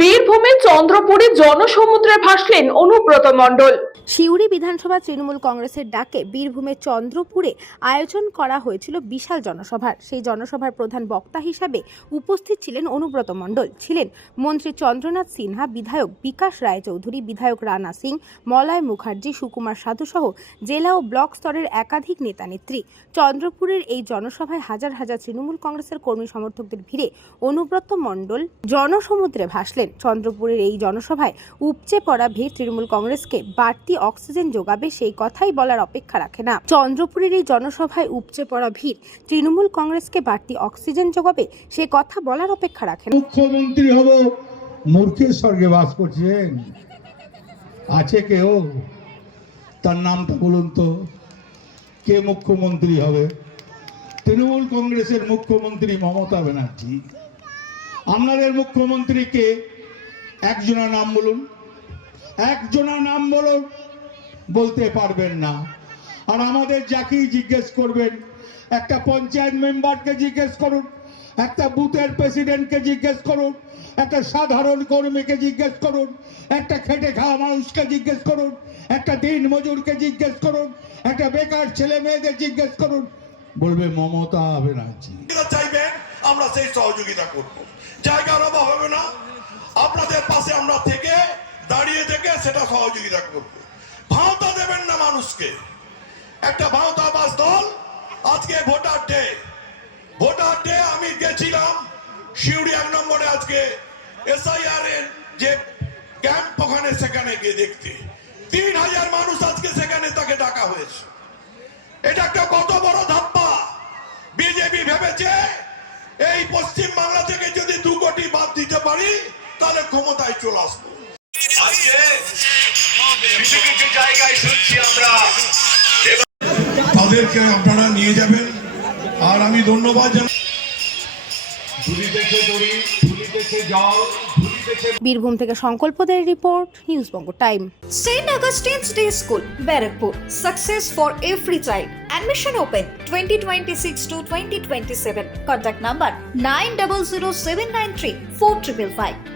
বীরভূমে চন্দ্রপুরে জনসমুদ্রে ভাসলেন অনুব্রত মণ্ডল। সিউড়ি বিধানসভা তৃণমূল কংগ্রেসের ডাকে বীরভূমের চন্দ্রপুরে আয়োজন করা হয়েছিল বিশাল জনসভার। সেই জনসভার প্রধান বক্তা হিসাবে উপস্থিত ছিলেন অনুব্রত মণ্ডল, ছিলেন মন্ত্রী চন্দ্রনাথ সিনহা, বিধায়ক বিকাশ রায়চৌধুরী, বিধায়ক রানা সিং, মলয় মুখার্জি, সুকুমার সাধু সহ জেলা ও ব্লক স্তরের একাধিক নেতা নেত্রী। চন্দ্রপুরের এই জনসভায় হাজার হাজার তৃণমূল কংগ্রেসের কর্মী সমর্থকদের ভিড়ে অনুব্রত মণ্ডল জনসমুদ্রে ভাসলেন। চন্দ্রপুরের এই জনসভায় উপচে পড়া ভিড় তৃণমূল কংগ্রেসকে বাড়তি অক্সিজেন যোগাবে সেই কথাই বলার অপেক্ষা রাখে না। চন্দ্রপুরের এই জনসভায় উপচে পড়া ভিড় তৃণমূল কংগ্রেসকে বাড়তি অক্সিজেন যোগাবে সে কথা বলার অপেক্ষা রাখে না। মুখ্যমন্ত্রী হব, মূর্খের স্বর্গে বাস করছেন। আছে কেউ? তার নামটা বলুন তো, কে মুখ্যমন্ত্রী হবে? তৃণমূল কংগ্রেসের মুখ্যমন্ত্রী মমতা ব্যানার্জি। আপনাদের মুখ্যমন্ত্রীকে একজনের নাম বলুন, একজনের নাম বলুন, বলতে পারবেন না। আর আমাদের যাকেই জিজ্ঞেস করবেন, একটা পঞ্চায়েত মেম্বারকে জিজ্ঞেস করুন, একটা বুথের প্রেসিডেন্টকে জিজ্ঞেস করুন, একটা সাধারণ কর্মীকে জিজ্ঞেস করুন, একটা খেটে খাওয়া মানুষকে জিজ্ঞেস করুন, একটা দিন মজুরকে জিজ্ঞেস করুন, একটা বেকার ছেলে মেয়েদের জিজ্ঞেস করুন, বলবে মমতা ব্যানার্জি। চাইবেন আমরা সেই সহযোগিতা করব, জায়গার অভাব হবে না, আপনাদের পাশে আমরা থেকে দাঁড়িয়ে থেকে সেটা সহযোগিতা করব। ভাওতা দেবেন না মানুষকে। একটা ভাওতাবাজ দল আজকে ভোটার ডে আমি গেছিলাম সিউড়ি 1 নম্বরে, আজকে এসআইআর এর যে ক্যাম্প ওখানে, সেখানে গিয়ে দেখতে 3000 মানুষ আজকে সেখানে তাকে ডাকা হয়েছে। এটা একটা কত বড় ধাপ্পা। বিজেপি ভেবেছে এই পশ্চিম বাংলা থেকে যদি 2 কোটি বাদ দিতে পারি তাহলে ক্ষমতায় চলে আসবো। আজকে কিছু কিছু জায়গায় শুনছি আমরা, তাদেরকে আপনারা নিয়ে যাবেন। আর আমি ধন্যবাদ জানাই। বীরভূম থেকে সংকল্পদের report, news Banga time. St. Augustine's Day School, Barrackpur. Success for every child. Admission open 2026 to 2027. Contact number 900793 4555.